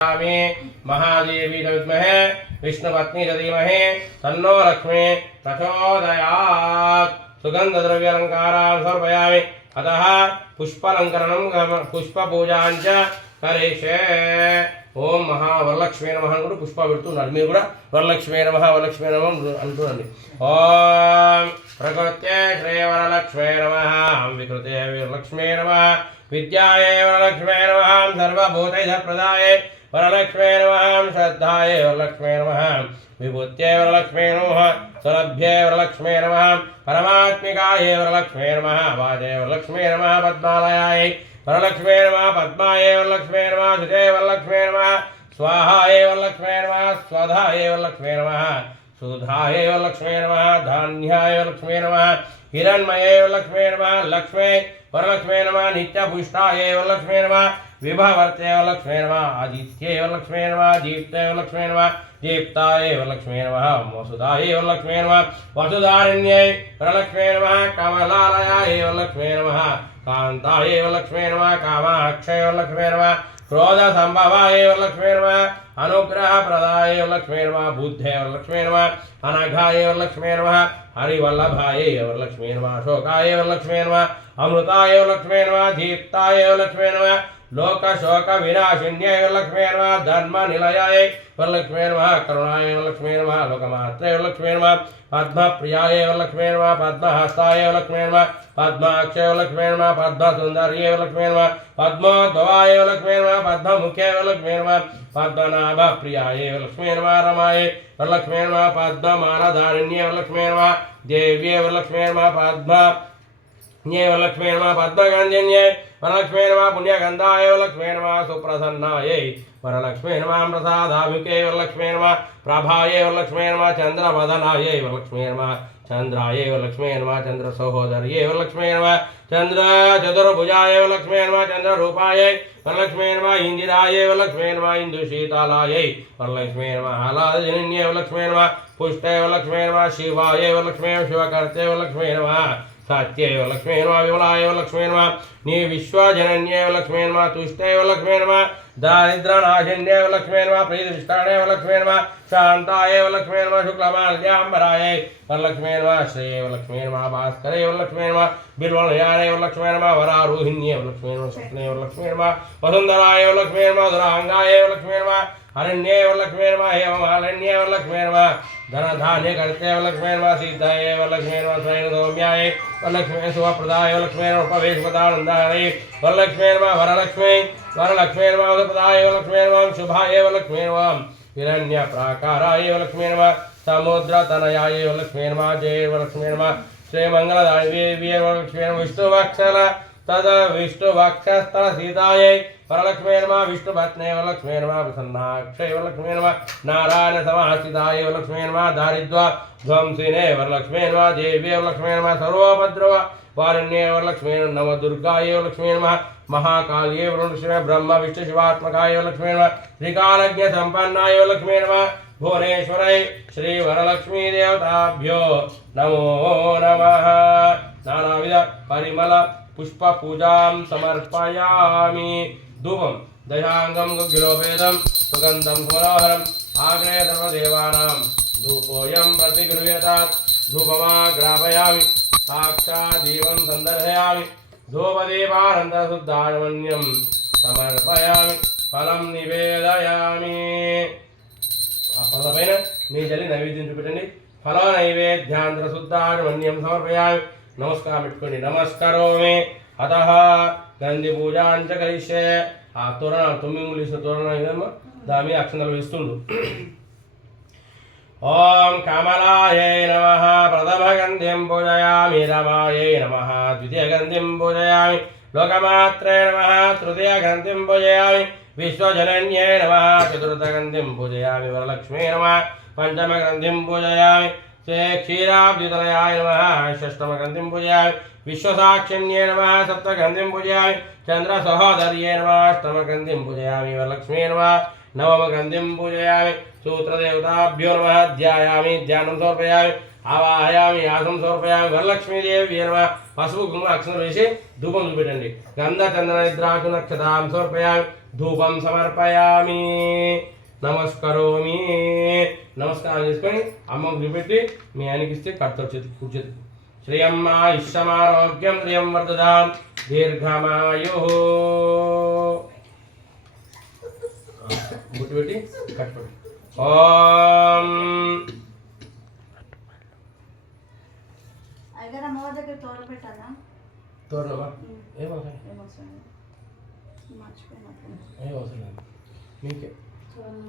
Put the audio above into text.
महादेवी विद्महे विष्णुपत्नी च धीमहि तन्नो लक्ष्मी प्रचोदयात्। सुगन्धद्रव्यालङ्कारान् समर्पयामि। अतः पुष्पालङ्करणं पुष्पपूजां च करिष्ये। ओम महावरलक्ष्मी नमः अनुకుంటూ పుష్ప పెడుతున్నారు మీరు కూడా వరలక్ష్మీ నమః వరలక్ష్మీ నమః అంటున్నారు। ఓం ప్రకృతే శ్రీ వరలక్ష్మీ నమః వికృతే వరలక్ష్మీ నమః విద్యాయే వరలక్ష్మీ నమః సర్వభూతైః वरलक्ष्मी नमः श्रद्धाये वरलक्ष्मी नमः विभूत्यै वरलक्ष्मी नमः सुलभ्ये वरलक्ष्मी नमः परमात्मिकायै वरलक्ष्मी नमः वाजे वरलक्ष्मी नमः पद्मालयायै वरलक्ष्मी नमः पद्मायै वरलक्ष्मी नमः सुते वरलक्ष्मी नमः स्वाहायै वरलक्ष्मी नमः स्वधायै वरलक्ष्मी नमः सुधायै वरलक्ष्मी नमः धान्याय वरलक्ष्मी नमः हिरण्मये वरलक्ष्मी नमः लक्ष्मी वरलक्ष्मी नमः नित्यपुष्टायै वरलक्ष्मी नमः विभवर्ते वरलक्ष्मी नमः आदित्ये वरलक्ष्मी नमः दीप्ते वरलक्ष्मी नमः दीप्ताये वरलक्ष्मी नमः वसुधाये वरलक्ष्मी नमः वसुधारिण्ये वरलक्ष्मी नमः कमलालयाये वरलक्ष्मी नमः कान्ताये वरलक्ष्मी नमः कामाक्षये वरलक्ष्मी नमः क्रोध संभवाये वरलक्ष्मी नमः अनुग्रहप्रदाये वरलक्ष्मी नमः बुद्धे वरलक्ष्मी नमः अनघाये वरलक्ष्मी नमः हरिवल्लभाये वरलक्ष्मी नमः शोकाये वरलक्ष्मी नमः अमृताये वरलक्ष्मी नमः दीप्ताये वरलक्ष्मी नमः लोक शोक विनाशिन्ये वरलक्ष्मी नमः धर्म निलयाय वरलक्ष्मी नमः करुणाय वरलक्ष्मी नमः लोकमात्रे वरलक्ष्मी नमः पद्मप्रियाय वरलक्ष्मी नमः पद्महस्ताय वरलक्ष्मी नमः पद्माक्षय वरलक्ष्मी नमः पद्मसुन्दर्ये वरलक्ष्मी नमः पद्मोद्भवाय वरलक्ष्मी नमः पद्ममुखे वरलक्ष्मी नमः पद्मनाभप्रियाय वरलक्ष्मी नमः रमाय वरलक्ष्मी नमः पद्ममालाधारिण्ये वरलक्ष्मी नमः देव्ये वरलक्ष्मी नमः पद्म वरलक्ष्मी नमः पद्मगन्धिन्ये वरलक्ष्मी नमः पुण्यगन्धाय वरलक्ष्मी नमः सुप्रसन्नायै वरलक्ष्मी नमः प्रसादाभिके वरलक्ष्मी नमः प्रभायै वरलक्ष्मी नमः चन्द्रवदनायै वरलक्ष्मी नमः चन्द्रायै वरलक्ष्मी नमः चन्द्रसहोदर्यै वरलक्ष्मी नमः चन्द्र चतुर्भुजाय वरलक्ष्मी नमः चन्द्ररूपायै वरलक्ष्मी नमः इंदिरायै वरलक्ष्मी नमः इंदुशीतलायै वरलक्ष्मी नमः आलादजनन्यै वरलक्ष्मी नमः पुष्टे वरलक्ष्मी नमः शिवायै वरलक्ष्मी शिवकर्ते वरलक्ष्मी नमः सत्ये वरलक्ष्मी नमः विमलाय वरलक्ष्मी नमः विश्वजनन्ये वरलक्ष्मी नमः तुष्टे वरलक्ष्मी नमः दारिद्र्यनाशिन्ये वरलक्ष्मी नमः प्रीतिष्ठाणे वरलक्ष्मी नमः शान्ताय वरलक्ष्मी नमः शुक्लमाल्याम्बरायै वरलक्ष्मी नमः श्री वरलक्ष्मी नमः भास्करे वरलक्ष्मी नमः बिल्वलयाने वरलक्ष्मी नमः वरारोहिण्ये वरलक्ष्मी नमः स्वप्ने वरलक्ष्मी नमः वसुन्धराय वरलक्ष्मी नमः दुरांगाय वरलक्ष्मी नमः हरण्ये वरलक्ष्मी नमः हेममालिन्ये वरलक्ष्मी नमः धनधान्य करते वरलक्ष्मी नमः सिद्धाय वरलक्ष्मी नमः स्वयं सौम्याय वरलक्ष्मी शुभप्रदाय वरलक्ष्मी नमः उपवेशपदानन्दाय वरलक्ष्मी नमः वरलक्ष्मी वरलक्ष्मी नमः उदपदाय वरलक्ष्मी नमः शुभाय वरलक्ष्मी नमः हिरण्य प्राकाराय वरलक्ष्मी नमः समुद्रतनयाय वरलक्ष्मी नमः जय वरलक्ष्मी नमः श्री मंगलदाय वरलक्ष्मी नमः विष्णुवक्षल तद विष्णुवक्षस्थल सीताय वरलक्ष्मी नमः विष्णुपत्ने वरलक्ष्मी नमः प्रसन्नाक्षय वरलक्ष्मी नमः नारायण समाश्रिताय वरलक्ष्मी नमः दारिद्र्य ध्वंसिने वरलक्ष्मी नमः देव्ये वरलक्ष्मी नमः सर्वोपद्रव वारण्ये वरलक्ष्मी नमः दुर्गाय वरलक्ष्मी नमः महाकाल्ये वरलक्ष्मी ब्रह्म विष्णु शिवात्मकाय वरलक्ष्मी नमः त्रिकालज्ञ संपन्नाय वरलक्ष्मी नमः भुवनेश्वरै श्री वरलक्ष्मी देवताभ्यो नमो नमः। नानाविध परिमल पुष्प पूजां समर्पयामि। धूपं दशांगं गुग्गिलोपेदं सुगन्धं मनोहरम् आग्नेय सर्वदेवानां धूपोऽयं प्रतिगृह्यतात् धूपमाग्रापयामि साक्षात् दीपं सन्दर्शयामि धूपदीपानन्दशुद्धार्मण्यं समर्पयामि फलं निवेदयामि। फलपैन नीजलि नैवेद्యం చూపెట్టండి फल नैवेद्यांतर शुद्धार्मण्यं समर्पयामि। नमस्कार పెట్టుకోండి नमस्करोमि अतः गंधि पूजां च करिष्ये। आ तोरण 9 मुलीस तोरण ఇదమ్మ దామి అక్షంతలు వేస్తుండు। ओम कमलायै नमः प्रथमगन्धिं पूजयामि रमायै नमः द्वितीयगन्धिं पूजयामि लोकमात्रे नमः तृतीयगन्धिं पूजयामि विश्वजनन्ये नमः चतुर्थगन्धिं पूजयामि वरलक्ष्मी नमः पंचमगन्धिं पूजयामि क्षीराब्धितनयाय नमः षष्ठमगन्धिं पूजयामि विश्वसाक्षिण्ये नमः सप्तगन्धिं पूजयामि चन्द्रसहोदर्ये नमः अष्टमगन्धिं पूजयामि वरलक्ष्मी नमः नवमग्रन्थिं पूजयामि सूत्रदेवताभ्यो नमः ध्यायामि ध्यानं समर्पयामि आवाहयामि आसनं समर्पयामि वरलक्ष्मीदेवी नमः पशुपु कुंकुम अक्षर వేసి ధూపం చూపెట్టండి గంధ చందన నిద్రాకు నక్షతాం సమర్పయామి ధూపం సమర్పయామి నమస్కరోమి నమస్కారం చేసుకొని అమ్మకు చూపెట్టి మీ ఆయనకి ఇస్తే కడతారు చేతికి కూర్చేతికి శ్రేయమ్మ ఇష్టమారోగ్యం శ్రియం వర్ధదాం దీర్ఘమాయు బుట్టు పెట్టి కట్టుకోండి ఓం అయ్యగారు అమ్మవారి దగ్గర తోర పెట్టాలా తోరణమా ఏమవుతుంది ఏమవసరం మర్చిపోయినప్పుడు ఏమవసరం మీకే తోరణం